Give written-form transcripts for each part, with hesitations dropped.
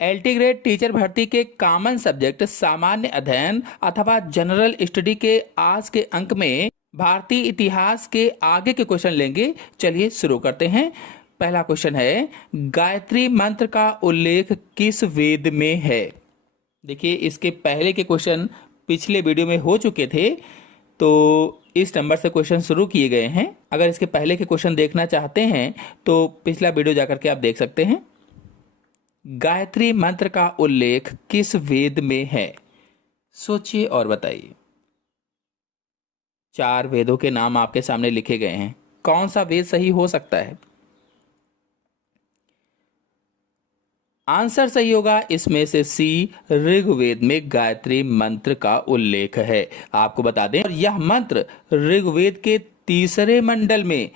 LT grade teacher भर्ती के common subject सामान्य अध्ययन अथवा जनरल स्टडी के आज के अंक में भारतीय इतिहास के आगे के क्वेश्चन लेंगे। चलिए शुरू करते हैं। पहला क्वेश्चन है, गायत्री मंत्र का उल्लेख किस वेद में है? देखिए, इसके पहले के क्वेश्चन पिछले वीडियो में हो चुके थे, तो इस नंबर से क्वेश्चन शुरू किए गए हैं। अगर इसके पहले के क्वेश्चन देखना चाहते हैं तो पिछला वीडियो जाकर के आप देख सकते हैं। गायत्री मंत्र का उल्लेख किस वेद में है? सोचिए और बताइए। 4 वेदों के नाम आपके सामने लिखे गए हैं। कौन सा वेद सही हो सकता है? आंसर सही होगा इसमें से सी, ऋग्वेद में गायत्री मंत्र का उल्लेख है। आपको बता दें, यह मंत्र ऋग्वेद के 3 मंडल में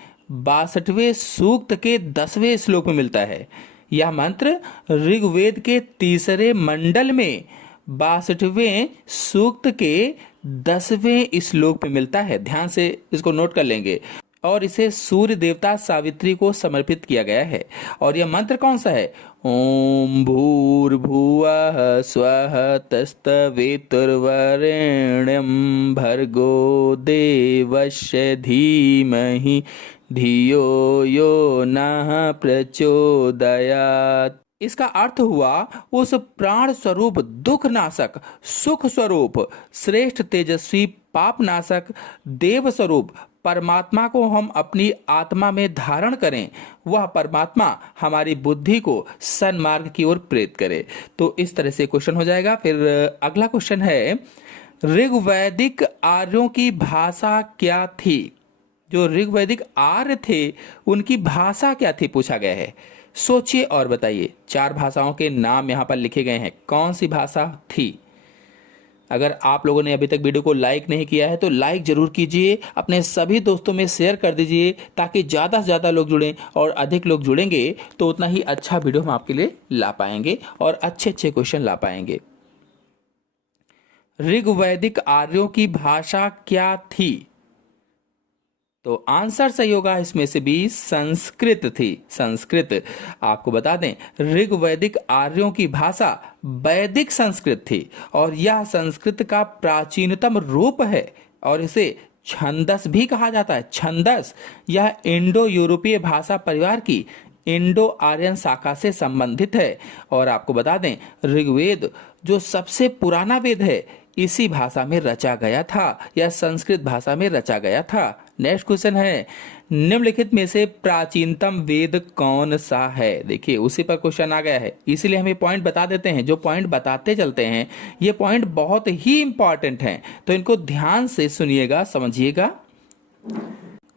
62वें सूक्त के 10वें श्लोक में मिलता है। यह मंत्र ऋग्वेद के 3 मंडल में 62वें सूक्त के 10वें श्लोक में मिलता है। ध्यान से इसको नोट कर लेंगे। और इसे सूर्य देवता सावित्री को समर्पित किया गया है। और यह मंत्र कौन सा है? ओम भूर्भुवः स्वः तत्सवितुर्वरेण्यं भर्गो देवस्य धीमहि धियो यो नः प्रचोदयात्। इसका अर्थ हुआ, उस प्राण स्वरूप दुख नाशक, सुख स्वरूप, श्रेष्ठ तेजस्वी पाप नाशक, देव स्वरूप परमात्मा को हम अपनी आत्मा में धारण करें। वह परमात्मा हमारी बुद्धि को सन्मार्ग की ओर प्रेरित करे। तो इस तरह से क्वेश्चन हो जाएगा। फिर अगला क्वेश्चन है, ऋग्वैदिक आर्यों की भाषा क्या थी? जो ऋग्वैदिक आर्य थे उनकी भाषा क्या थी, पूछा गया है। सोचिए और बताइए। 4 भाषाओं के नाम यहाँ पर लिखे गए हैं। कौन सी भाषा थी? अगर आप लोगों ने अभी तक वीडियो को लाइक नहीं किया है तो लाइक जरूर कीजिए, अपने सभी दोस्तों में शेयर कर दीजिए, ताकि ज़्यादा से ज़्यादा लोग जुड़ें। और अधिक लोग जुड़ेंगे तो उतना ही अच्छा वीडियो हम आपके लिए ला पाएंगे और अच्छे अच्छे क्वेश्चन ला पाएंगे। ऋग्वैदिक आर्यों की भाषा क्या थी? तो आंसर सही होगा इसमें से भी, संस्कृत थी। संस्कृत। आपको बता दें, ऋग्वैदिक आर्यों की भाषा वैदिक संस्कृत थी और यह संस्कृत का प्राचीनतम रूप है और इसे छंदस भी कहा जाता है। छंदस। यह इंडो यूरोपीय भाषा परिवार की इंडो आर्यन शाखा से संबंधित है। और आपको बता दें, ऋग्वेद जो सबसे पुराना वेद है इसी भाषा में रचा गया था, या संस्कृत भाषा में रचा गया था। नेक्स्ट क्वेश्चन है, निम्नलिखित में से प्राचीनतम वेद कौन सा है? देखिए, उसी पर क्वेश्चन आ गया है, इसीलिए हमें पॉइंट बता देते हैं। जो पॉइंट बताते चलते हैं ये पॉइंट बहुत ही इंपॉर्टेंट हैं, तो इनको ध्यान से सुनिएगा, समझिएगा।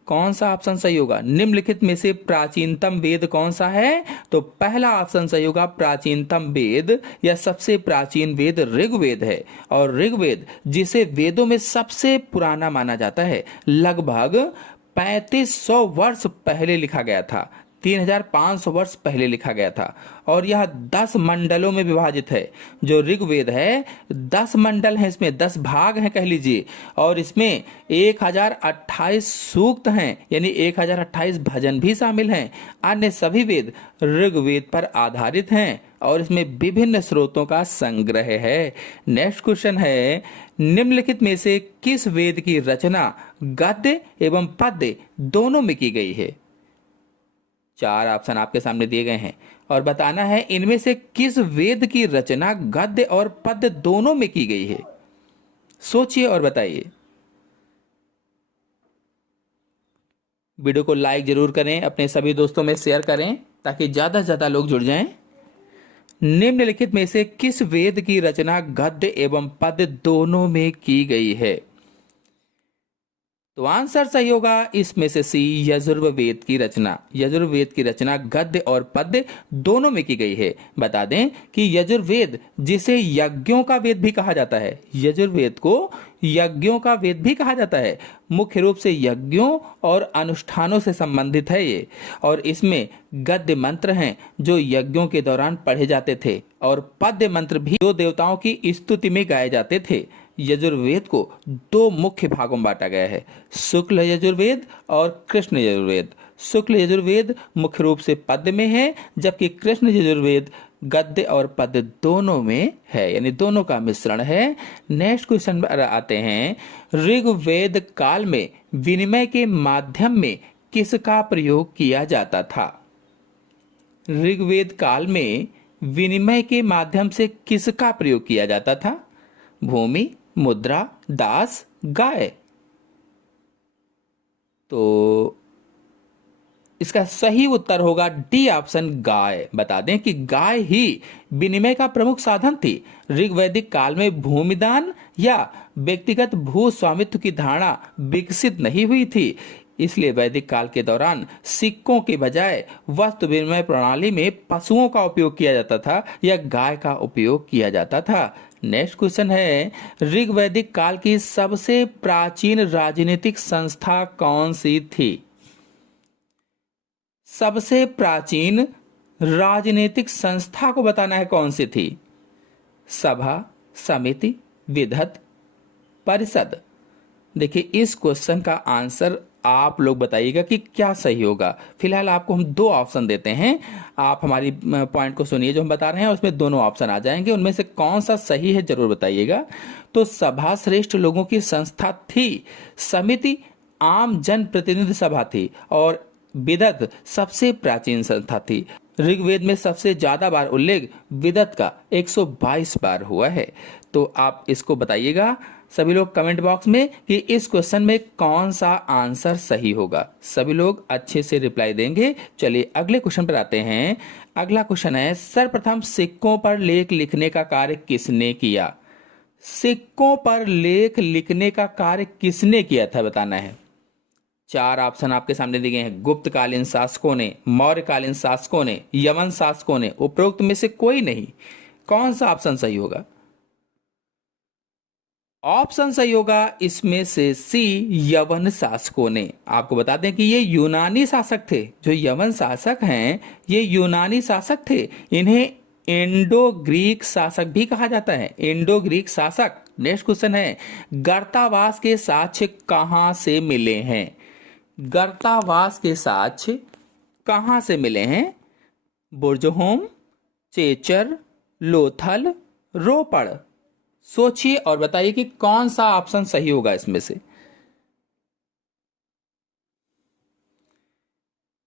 कौन सा ऑप्शन सही होगा? निम्नलिखित में से प्राचीनतम वेद कौन सा है? तो पहला ऑप्शन सही होगा। प्राचीनतम वेद या सबसे प्राचीन वेद ऋग्वेद है। और ऋग्वेद जिसे वेदों में सबसे पुराना माना जाता है, लगभग 3500 वर्ष पहले लिखा गया था। 3500 वर्ष पहले लिखा गया था। और यह 10 मंडलों में विभाजित है। जो ऋग्वेद है 10 मंडल हैं, इसमें 10 भाग हैं कह लीजिए। और इसमें 1028 सूक्त हैं, यानी 1028 भजन भी शामिल हैं। अन्य सभी वेद ऋग्वेद पर आधारित हैं और इसमें विभिन्न स्रोतों का संग्रह है। नेक्स्ट क्वेश्चन है, निम्नलिखित में से किस वेद की रचना गद्य एवं पद्य दोनों में की गई है? 4 ऑप्शन आपके सामने दिए गए हैं और बताना है इनमें से किस वेद की रचना गद्य और पद्य दोनों में की गई है। सोचिए और बताइए। वीडियो को लाइक जरूर करें, अपने सभी दोस्तों में शेयर करें ताकि ज्यादा से ज्यादा लोग जुड़ जाएं। निम्नलिखित में से किस वेद की रचना गद्य एवं पद्य दोनों में की गई है? तो आंसर सही होगा इसमें से सी, यजुर्वेद की रचना। यजुर्वेद की रचना गद्य और पद्य दोनों में की गई है। बता दें कि यजुर्वेद जिसे यज्ञों का वेद भी कहा जाता है, यजुर्वेद को यज्ञों का वेद भी कहा जाता है। मुख्य रूप से यज्ञों और अनुष्ठानों से संबंधित है ये। और इसमें गद्य मंत्र हैं जो यज्ञों के दौरान पढ़े जाते थे और पद्य मंत्र भी दो देवताओं की स्तुति में गाए जाते थे। यजुर्वेद को 2 मुख्य भागों में बांटा गया है, शुक्ल यजुर्वेद और कृष्ण यजुर्वेद। शुक्ल यजुर्वेद मुख्य रूप से पद्य में है, जबकि कृष्ण यजुर्वेद गद्य और पद्य दोनों में है, यानी दोनों का मिश्रण है। नेक्स्ट क्वेश्चन पर आते हैं, ऋग्वेद काल में विनिमय के माध्यम में किसका प्रयोग किया जाता था? ऋग्वेद काल में विनिमय के माध्यम से किसका प्रयोग किया जाता था? भूमि, मुद्रा, दास, गाय। तो इसका सही उत्तर होगा डी ऑप्शन, गाय। बता दें कि गाय ही विनिमय का प्रमुख साधन थी। ऋग्वैदिक काल में भूमिदान या व्यक्तिगत भू स्वामित्व की धारणा विकसित नहीं हुई थी, इसलिए वैदिक काल के दौरान सिक्कों के बजाय वस्तु विनिमय प्रणाली में पशुओं का उपयोग किया जाता था या गाय का उपयोग किया जाता था। नेक्स्ट क्वेश्चन है, ऋग्वैदिक काल की सबसे प्राचीन राजनीतिक संस्था कौन सी थी? सबसे प्राचीन राजनीतिक संस्था को बताना है कौन सी थी? सभा, समिति, विधत, परिषद। देखिए, इस क्वेश्चन का आंसर आप लोग बताइएगा कि क्या सही होगा। फिलहाल आपको हम दो ऑप्शन देते हैं, आप हमारी पॉइंट को सुनिए जो हम बता रहे हैं, उसमें दोनों ऑप्शन आ जाएंगे, उनमें से कौन सा सही है जरूर बताइएगा। तो सभा श्रेष्ठ लोगों की संस्था थी, समिति आम जन प्रतिनिधि सभा थी, और विदत सबसे प्राचीन संस्था थी। ऋग्वेद में सबसे ज्यादा बार उल्लेख विदत का 122 बार हुआ है। तो आप इसको बताइएगा सभी लोग कमेंट बॉक्स में कि इस क्वेश्चन में कौन सा आंसर सही होगा। सभी लोग अच्छे से रिप्लाई देंगे। चलिए अगले क्वेश्चन पर आते हैं। अगला क्वेश्चन है, सर्वप्रथम सिक्कों पर लेख लिखने का कार्य किसने किया? सिक्कों पर लेख लिखने का कार्य किसने किया था बताना है। चार ऑप्शन आपके सामने दिए गए हैं। गुप्तकालीन शासकों ने, मौर्यकालीन शासकों ने, यवन शासकों ने, उपरोक्त में से कोई नहीं। कौन सा ऑप्शन सही होगा? ऑप्शन सही होगा इसमें से सी, यवन शासकों ने। आपको बता दें कि ये यूनानी शासक थे। जो यवन शासक हैं ये यूनानी शासक थे। इन्हें इंडो ग्रीक शासक भी कहा जाता है, इंडो ग्रीक शासक। नेक्स्ट क्वेश्चन है, गर्तावास के साक्ष्य कहां से मिले हैं? गर्तावास के साक्ष्य कहां से मिले हैं? बुर्जहोम, चेचर, लोथल, रोपड़। सोचिए और बताइए कि कौन सा ऑप्शन सही होगा इसमें से।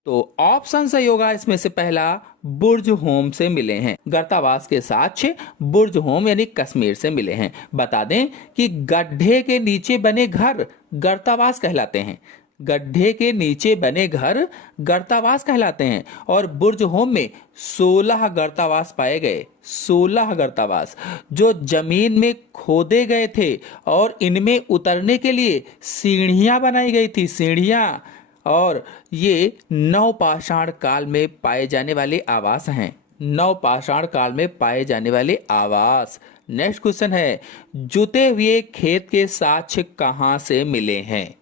तो ऑप्शन सही होगा इसमें से पहला, बुर्जहोम से मिले हैं। गर्तावास के साक्ष्य बुर्जहोम यानी कश्मीर से मिले हैं। बता दें कि गड्ढे के नीचे बने घर गर्तावास कहलाते हैं। गड्ढे के नीचे बने घर गर्तावास कहलाते हैं। और बुर्जहोम में 16 गर्तावास पाए गए, 16 गर्तावास जो जमीन में खोदे गए थे, और इनमें उतरने के लिए सीढ़ियां बनाई गई थी, सीढ़ियां। और ये नवपाषाण काल में पाए जाने वाले आवास हैं, नवपाषाण काल में पाए जाने वाले आवास। नेक्स्ट क्वेश्चन है, जुते हुए खेत के साक्ष्य कहां से मिले हैं?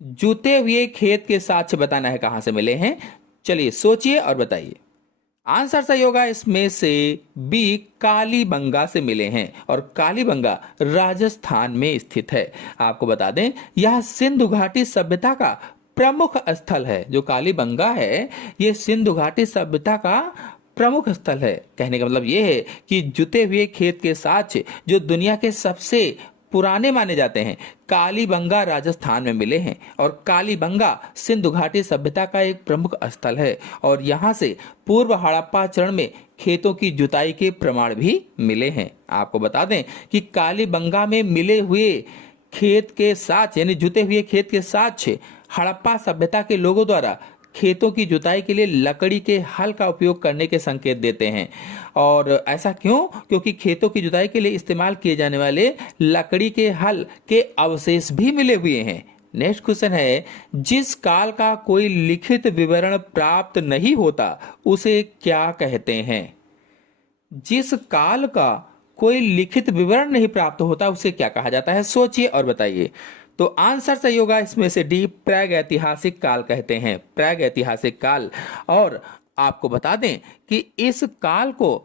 जुते हुए खेत के साक्ष्य बताना है कहां से मिले हैं। चलिए सोचिए और बताइए। आंसर सही होगा इसमें से बी, कालीबंगा से मिले हैं। और कालीबंगा राजस्थान में स्थित है। आपको बता दें यह सिंधु घाटी सभ्यता का प्रमुख स्थल है। जो कालीबंगा है ये सिंधु घाटी सभ्यता का प्रमुख स्थल है। कहने का मतलब ये है कि जुते हुए खेत के साक्ष्य जो दुनिया के सबसे पुराने माने जाते हैं, कालीबंगा राजस्थान में मिले हैं। और कालीबंगा सिंधु घाटी सभ्यता का एक प्रमुख स्थल है। और यहाँ से पूर्व हड़प्पा चरण में खेतों की जुताई के प्रमाण भी मिले हैं। आपको बता दें कि कालीबंगा में मिले हुए खेत के साक्ष्य यानी जुते हुए खेत के साक्ष्य हड़प्पा सभ्यता के लोगों द्वारा खेतों की जुताई के लिए लकड़ी के हल का उपयोग करने के संकेत देते हैं। और ऐसा क्यों? क्योंकि खेतों की जुताई के लिए इस्तेमाल किए जाने वाले लकड़ी के हल के अवशेष भी मिले हुए हैं। नेक्स्ट क्वेश्चन है, जिस काल का कोई लिखित विवरण प्राप्त नहीं होता उसे क्या कहते हैं? जिस काल का कोई लिखित विवरण नहीं प्राप्त होता उसे क्या कहा जाता है? सोचिए और बताइए। तो आंसर सही होगा इसमें से डी, प्रागैतिहासिक काल कहते हैं, प्रागैतिहासिक काल। और आपको बता दें कि इस काल को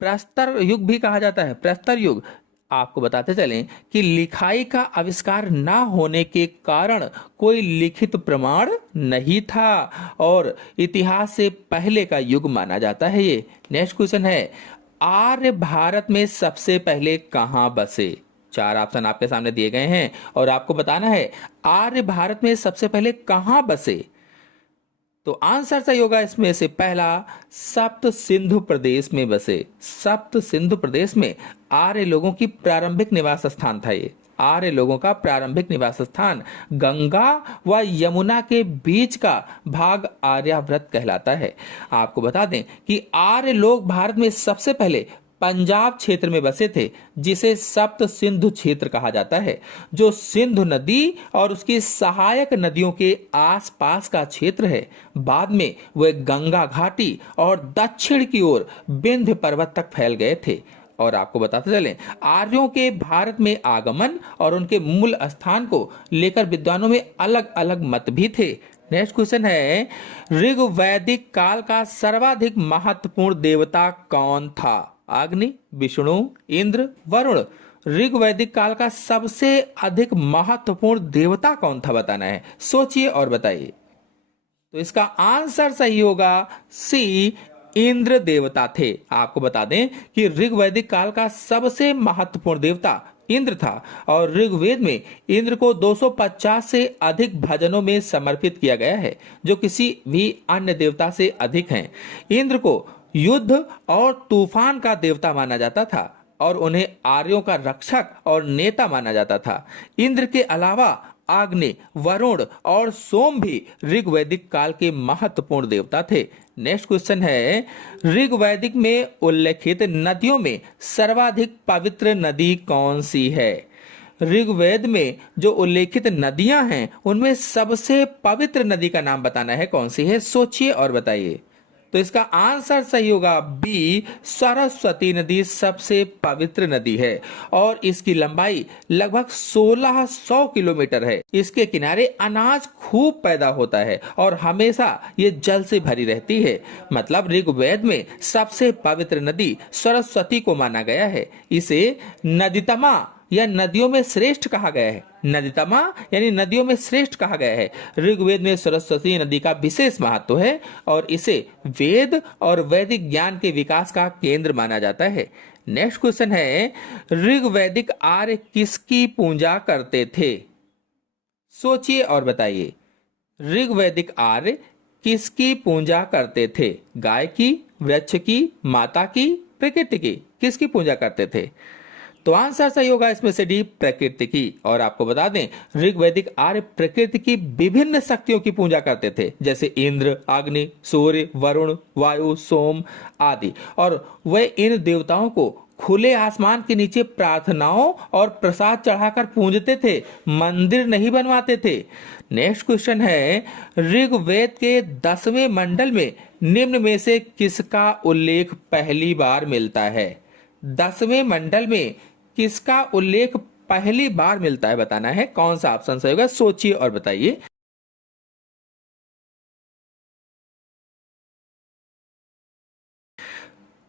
प्रस्तर युग भी कहा जाता है, प्रस्तर युग। आपको बताते चलें कि लिखाई का आविष्कार ना होने के कारण कोई लिखित प्रमाण नहीं था और इतिहास से पहले का युग माना जाता है ये। नेक्स्ट क्वेश्चन है, आर्य भारत में सबसे पहले कहां बसे? चार ऑप्शन आपके सामने दिए गए हैं और आपको बताना है आर्य भारत में सबसे पहले कहां बसे। तो आंसर सही होगा इसमें से पहला, सप्त सिंधु प्रदेश में बसे। सप्त सिंधु प्रदेश में आर्य लोगों की प्रारंभिक निवास स्थान था ये। आर्य लोगों का प्रारंभिक निवास स्थान गंगा व यमुना के बीच का भाग आर्यावर्त कहलाता है। आपको बता दें कि आर्य लोग भारत में सबसे पहले पंजाब क्षेत्र में बसे थे, जिसे सप्त सिंधु क्षेत्र कहा जाता है, जो सिंधु नदी और उसकी सहायक नदियों के आसपास का क्षेत्र है। बाद में वे गंगा घाटी और दक्षिण की ओर विंध्य पर्वत तक फैल गए थे। और आपको बताते चलें, आर्यों के भारत में आगमन और उनके मूल स्थान को लेकर विद्वानों में अलग अलग मत भी थे। नेक्स्ट क्वेश्चन है, ऋग वैदिक काल का सर्वाधिक महत्वपूर्ण देवता कौन था? अग्नि, विष्णु, इंद्र, वरुण। ऋग वैदिक काल का सबसे अधिक महत्वपूर्ण देवता कौन था बताना है, सोचिए और बताइए। तो इसका आंसर सही होगा सी, इंद्र देवता थे। आपको बता दें कि ऋग्वैदिक काल का सबसे महत्वपूर्ण देवता इंद्र था और ऋग्वेद में इंद्र को 250 से अधिक भजनों में समर्पित किया गया है, जो किसी भी अन्य देवता से अधिक हैं। इंद्र को युद्ध और तूफान का देवता माना जाता था और उन्हें आर्यों का रक्षक और नेता माना जाता था। इंद्र के अलावा अग्नि, वरुण और सोम भी ऋग्वैदिक काल के महत्वपूर्ण देवता थे। नेक्स्ट क्वेश्चन है, ऋग्वैदिक में उल्लेखित नदियों में सर्वाधिक पवित्र नदी कौन सी है? ऋग्वेद में जो उल्लेखित नदियां हैं उनमें सबसे पवित्र नदी का नाम बताना है, कौन सी है, सोचिए और बताइए। तो इसका आंसर सही होगा बी, सरस्वती नदी सबसे पवित्र नदी है और इसकी लंबाई लगभग 1600 किलोमीटर है। इसके किनारे अनाज खूब पैदा होता है और हमेशा ये जल से भरी रहती है। मतलब ऋग्वेद में सबसे पवित्र नदी सरस्वती को माना गया है। इसे नदीतमा या नदियों में श्रेष्ठ कहा गया है। नदीतमा यानी नदियों में श्रेष्ठ कहा गया है। ऋग्वेद में सरस्वती नदी का विशेष महत्व है और इसे वेद और वैदिक ज्ञान के विकास का केंद्र माना जाता है। नेक्स्ट क्वेश्चन है, ऋग्वैदिक आर्य किसकी पूजा करते थे? सोचिए और बताइए। ऋग्वैदिक आर्य किसकी पूजा करते थे? गाय की, वृक्ष की, माता की, प्रकृति की? किसकी पूजा करते थे? तो आंसर सही होगा इसमें से डी, प्रकृति की। और आपको बता दें ऋग्वैदिक आर्य प्रकृति की विभिन्न शक्तियों की पूजा करते थे, जैसे इंद्र, अग्नि, सूर्य, वरुण, वायु, सोम आदि। और वे इन देवताओं को खुले आसमान के नीचे प्रार्थनाओं और प्रसाद चढ़ाकर पूजते थे, मंदिर नहीं बनवाते थे। नेक्स्ट क्वेश्चन है, ऋग्वेद के 10वें मंडल में निम्न में से किसका उल्लेख पहली बार मिलता है? 10वें मंडल में किसका उल्लेख पहली बार मिलता है बताना है, कौन सा ऑप्शन सही होगा, सोचिए और बताइए।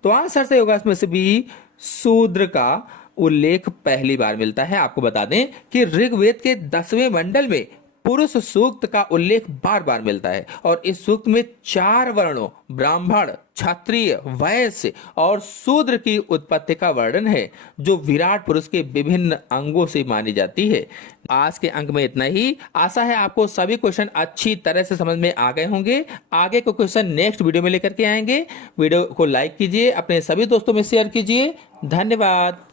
तो आंसर सही होगा इसमें से बी, शूद्र का उल्लेख पहली बार मिलता है। आपको बता दें कि ऋग्वेद के 10वें मंडल में पुरुष सूक्त का उल्लेख बार बार मिलता है और इस सूक्त में 4 वर्णों ब्राह्मण, क्षत्रिय, वैश्य और शूद्र की उत्पत्ति का वर्णन है, जो विराट पुरुष के विभिन्न अंगों से मानी जाती है। आज के अंक में इतना ही। आशा है आपको सभी क्वेश्चन अच्छी तरह से समझ में आ गए होंगे। आगे को क्वेश्चन नेक्स्ट वीडियो में लेकर के आएंगे। वीडियो को लाइक कीजिए, अपने सभी दोस्तों में शेयर कीजिए। धन्यवाद।